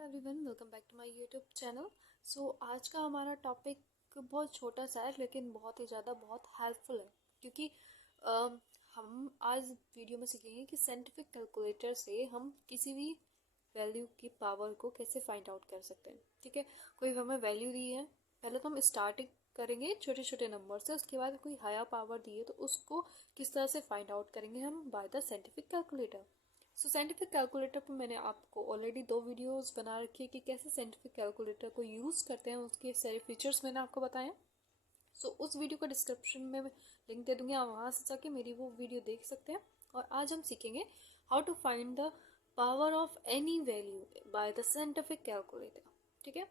Everyone, welcome back to my YouTube channel. आज का हमारा टॉपिक बहुत छोटा सा है लेकिन बहुत ही ज़्यादा बहुत हेल्पफुल है क्योंकि हम आज वीडियो में सीखेंगे कि साइंटिफिक कैलकुलेटर से हम किसी भी वैल्यू की पावर को कैसे फाइंड आउट कर सकते हैं। ठीक है, कोई हमें वैल्यू दी है, पहले तो हम स्टार्टिंग करेंगे छोटे छोटे नंबर से, उसके बाद कोई हायर पावर दी है तो उसको किस तरह से फाइंड आउट करेंगे हम bye the scientific calculator. Scientific calculator पर मैंने आपको ऑलरेडी 2 वीडियोस बना रखी है कि कैसे साइंटिफिक कैलकुलेटर को यूज़ करते हैं, उसके सारे फीचर्स मैंने आपको बताए। उस वीडियो का डिस्क्रिप्शन में लिंक दे दूंगी, आप वहाँ से जाके मेरी वो वीडियो देख सकते हैं। और आज हम सीखेंगे how to find the power of any value by the scientific calculator. ठीक है,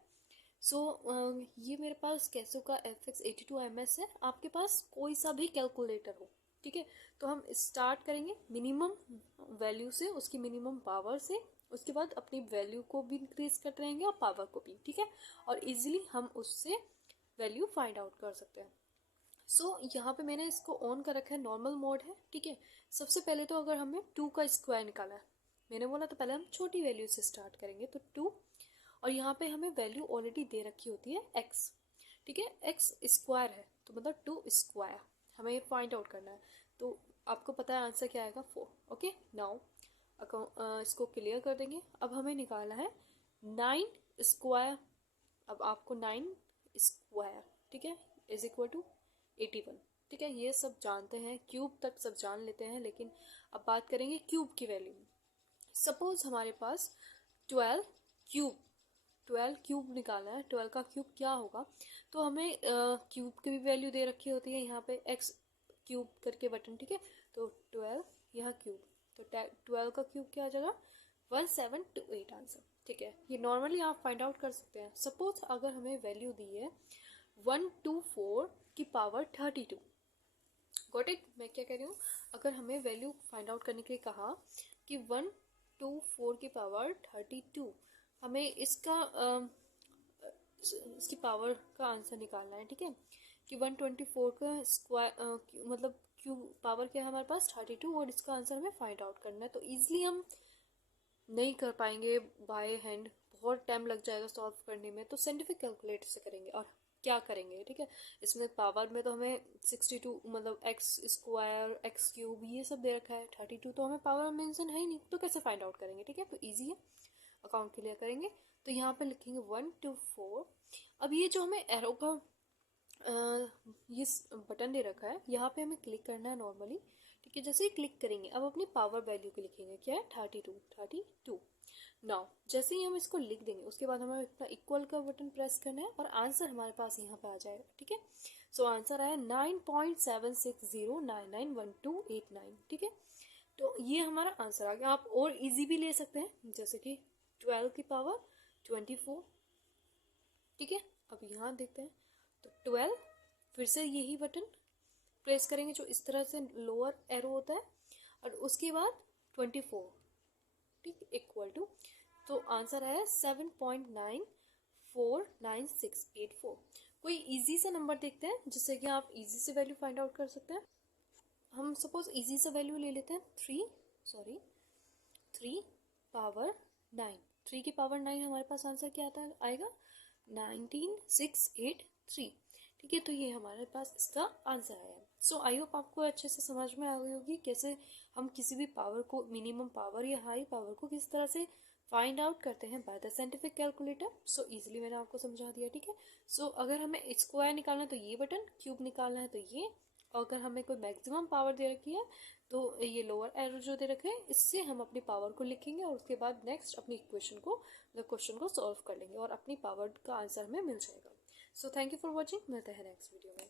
ये मेरे पास कैसो का FX82MS है, आपके पास कोई सा भी कैलकुलेटर हो। ठीक है, तो हम स्टार्ट करेंगे मिनिमम वैल्यू से, उसकी मिनिमम पावर से, उसके बाद अपनी वैल्यू को भी इंक्रीज करते रहेंगे और पावर को भी। ठीक है, और इजीली हम उससे वैल्यू फाइंड आउट कर सकते हैं। यहाँ पे मैंने इसको ऑन कर रखा है, नॉर्मल मोड है। ठीक है, सबसे पहले तो अगर हमें 2 का स्क्वायर निकाला है, मैंने बोला तो पहले हम छोटी वैल्यू से स्टार्ट करेंगे, तो 2, और यहाँ पे हमें वैल्यू ऑलरेडी दे रखी होती है x। ठीक है, x स्क्वायर है तो मतलब 2 स्क्वायर हमें फाइंड आउट करना है। तो आपको पता है आंसर क्या आएगा, 4। ओके, नाउ इसको क्लियर कर देंगे। अब हमें निकालना है 9 स्क्वायर। अब आपको 9 स्क्वायर, ठीक है, इज इक्वल टू 81। ठीक है, ये सब जानते हैं, क्यूब तक सब जान लेते हैं, लेकिन अब बात करेंगे क्यूब की वैल्यू। सपोज हमारे पास 12 क्यूब 12 क्यूब निकालना है, 12 का क्यूब क्या होगा, तो हमें क्यूब की भी वैल्यू दे रखी होती है यहाँ पे x क्यूब करके बटन। ठीक है, तो 12 यहाँ क्यूब, तो 12 का क्यूब क्या आ जाएगा, 1728 आंसर। ठीक है, ये नॉर्मली आप फाइंड आउट कर सकते हैं। सपोज अगर हमें वैल्यू दी है 124 की पावर 32। गॉट इट, मैं क्या कह रही हूँ, अगर हमें वैल्यू फाइंड आउट करने के लिए कहा कि 124 की पावर 32, हमें इसकी पावर का आंसर निकालना है। ठीक है, कि 124 का स्क्वायर मतलब क्यूब पावर क्या है हमारे पास 32, और इसका आंसर हमें फाइंड आउट करना है। तो इजीली हम नहीं कर पाएंगे बाय हैंड, बहुत टाइम लग जाएगा सॉल्व करने में, तो साइंटिफिक कैलकुलेटर से करेंगे। और क्या करेंगे, ठीक है, इसमें पावर में तो हमें 62 मतलब एक्स स्क्वायर एक्स क्यूब ये सब दे रखा है, 32 तो हमें पावर में मेंशन है ही नहीं, तो कैसे फाइंड आउट करेंगे। ठीक है, तो ईजी है, अकाउंट क्लियर करेंगे। तो यहाँ पे लिखेंगे 124। अब ये जो हमें एरो का ये बटन दे रखा है, यहाँ पे हमें क्लिक करना है नॉर्मली। ठीक है, जैसे ही क्लिक करेंगे अब अपनी पावर वैल्यू को लिखेंगे, क्या है 32। नाउ जैसे ही हम इसको लिख देंगे उसके बाद हमें इतना इक्वल का बटन प्रेस करना है और आंसर हमारे पास यहाँ पे आ जाएगा। ठीक है, आंसर आया 9.760991289। ठीक है, तो ये हमारा आंसर आ गया। आप और इजी भी ले सकते हैं, जैसे कि 12 की पावर 24। ठीक है, अब यहाँ देखते हैं, तो 12 फिर से यही बटन प्रेस करेंगे जो इस तरह से लोअर एरो होता है, और उसके बाद 24। ठीक, इक्वल टू, तो आंसर है 7.949684। कोई इजी सा नंबर देखते हैं जिससे कि आप इजी से वैल्यू फाइंड आउट कर सकते हैं। हम सपोज इजी सा वैल्यू ले लेते हैं 3 पावर 9। 3 की पावर 9 हमारे पास आंसर क्या आता है, आएगा 19683। ठीक है, तो ये हमारे पास इसका आंसर आया है। आई होप आपको अच्छे से समझ में आ गई होगी कैसे हम किसी भी पावर को, मिनिमम पावर या हाई पावर को किस तरह से फाइंड आउट करते हैं bye the scientific calculator. Easily मैंने आपको समझा दिया। ठीक है, अगर हमें स्क्वायर निकालना है तो ये बटन, क्यूब निकालना है तो ये, और अगर हमें कोई मैक्सिमम पावर दे रखी है तो ये लोअर एरो जो दे रखे हैं, इससे हम अपनी पावर को लिखेंगे और उसके बाद नेक्स्ट अपनी क्वेश्चन को सॉल्व कर लेंगे और अपनी पावर का आंसर हमें मिल जाएगा। थैंक यू फॉर वॉचिंग, मिलते हैं नेक्स्ट वीडियो में।